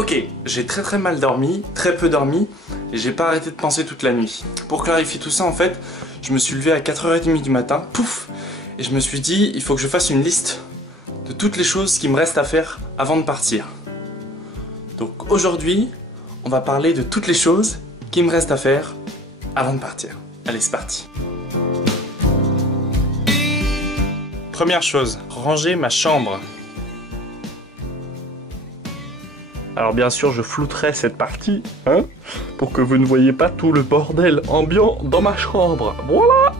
Ok, j'ai très mal dormi, très peu dormi, et j'ai pas arrêté de penser toute la nuit. Pour clarifier tout ça, en fait, je me suis levé à 4h30 du matin, pouf, et je me suis dit, il faut que je fasse une liste de toutes les choses qui me restent à faire avant de partir. Donc aujourd'hui, on va parler de toutes les choses qui me restent à faire avant de partir. Allez, c'est parti. Première chose, ranger ma chambre. Alors bien sûr, je flouterai cette partie, hein, pour que vous ne voyez pas tout le bordel ambiant dans ma chambre. Voilà.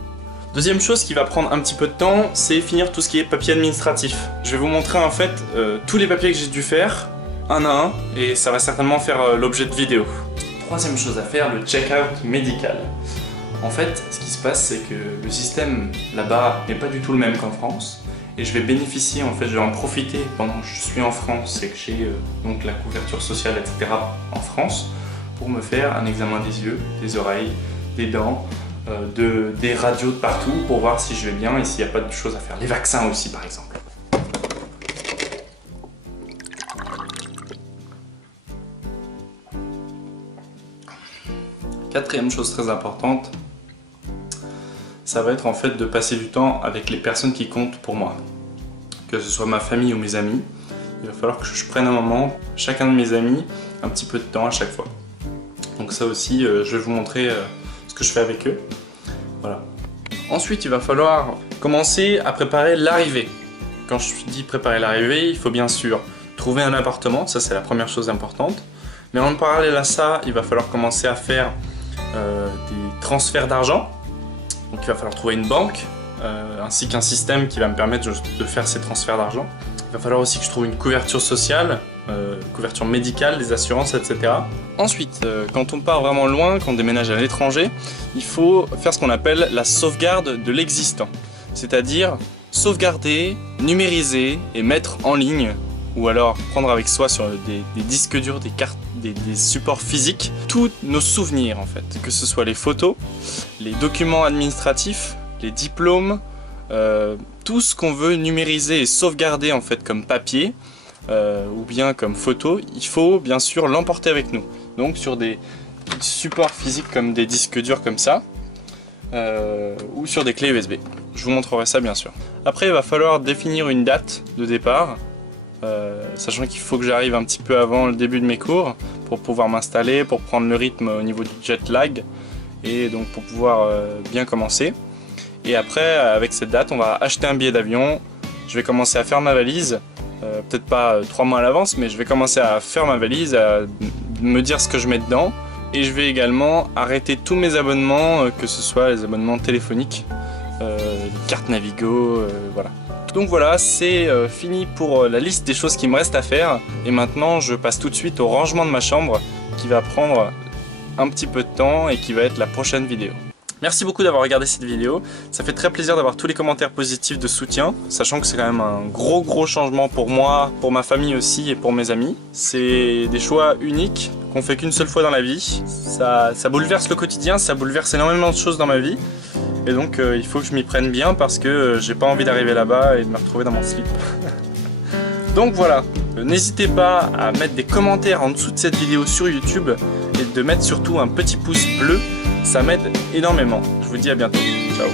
Deuxième chose qui va prendre un petit peu de temps, c'est finir tout ce qui est papier administratif. Je vais vous montrer en fait tous les papiers que j'ai dû faire, un à un, et ça va certainement faire l'objet de vidéos. Troisième chose à faire, le check-out médical. En fait, ce qui se passe, c'est que le système là-bas n'est pas du tout le même qu'en France. Et je vais bénéficier, en fait, je vais en profiter pendant que je suis en France et que j'ai donc la couverture sociale, etc. en France, pour me faire un examen des yeux, des oreilles, des dents, des radios de partout, pour voir si je vais bien et s'il n'y a pas de choses à faire. Les vaccins aussi, par exemple. Quatrième chose très importante, ça va être en fait de passer du temps avec les personnes qui comptent pour moi. Que ce soit ma famille ou mes amis, il va falloir que je prenne un moment, chacun de mes amis, un petit peu de temps à chaque fois. Donc ça aussi, je vais vous montrer ce que je fais avec eux. Voilà. Ensuite, il va falloir commencer à préparer l'arrivée. Quand je dis préparer l'arrivée, il faut bien sûr trouver un appartement, ça c'est la première chose importante. Mais en parallèle à ça, il va falloir commencer à faire des transferts d'argent. Donc il va falloir trouver une banque, ainsi qu'un système qui va me permettre de faire ces transferts d'argent. Il va falloir aussi que je trouve une couverture sociale, couverture médicale, des assurances, etc. Ensuite, quand on part vraiment loin, quand on déménage à l'étranger, il faut faire ce qu'on appelle la sauvegarde de l'existant. C'est-à-dire sauvegarder, numériser et mettre en ligne, ou alors prendre avec soi sur des disques durs, des cartes, des supports physiques, tous nos souvenirs en fait, que ce soit les photos, les documents administratifs, les diplômes, tout ce qu'on veut numériser et sauvegarder en fait comme papier ou bien comme photo, il faut bien sûr l'emporter avec nous. Donc sur des supports physiques comme des disques durs comme ça, ou sur des clés USB. Je vous montrerai ça bien sûr. Après il va falloir définir une date de départ. Sachant qu'il faut que j'arrive un petit peu avant le début de mes cours pour pouvoir m'installer, pour prendre le rythme au niveau du jet lag et donc pour pouvoir bien commencer. Et après, avec cette date, on va acheter un billet d'avion. Je vais commencer à faire ma valise, peut-être pas 3 mois à l'avance, mais je vais commencer à faire ma valise, à me dire ce que je mets dedans. Et je vais également arrêter tous mes abonnements, que ce soit les abonnements téléphoniques, les cartes Navigo, voilà. Donc voilà, c'est fini pour la liste des choses qui me restent à faire. Et maintenant, je passe tout de suite au rangement de ma chambre qui va prendre un petit peu de temps et qui va être la prochaine vidéo. Merci beaucoup d'avoir regardé cette vidéo. Ça fait très plaisir d'avoir tous les commentaires positifs de soutien, sachant que c'est quand même un gros changement pour moi, pour ma famille aussi et pour mes amis. C'est des choix uniques qu'on fait qu'une seule fois dans la vie. Ça bouleverse le quotidien, ça bouleverse énormément de choses dans ma vie. Et donc il faut que je m'y prenne bien parce que j'ai pas envie d'arriver là-bas et de me retrouver dans mon slip. Donc voilà, n'hésitez pas à mettre des commentaires en dessous de cette vidéo sur YouTube et de mettre surtout un petit pouce bleu, ça m'aide énormément. Je vous dis à bientôt, ciao.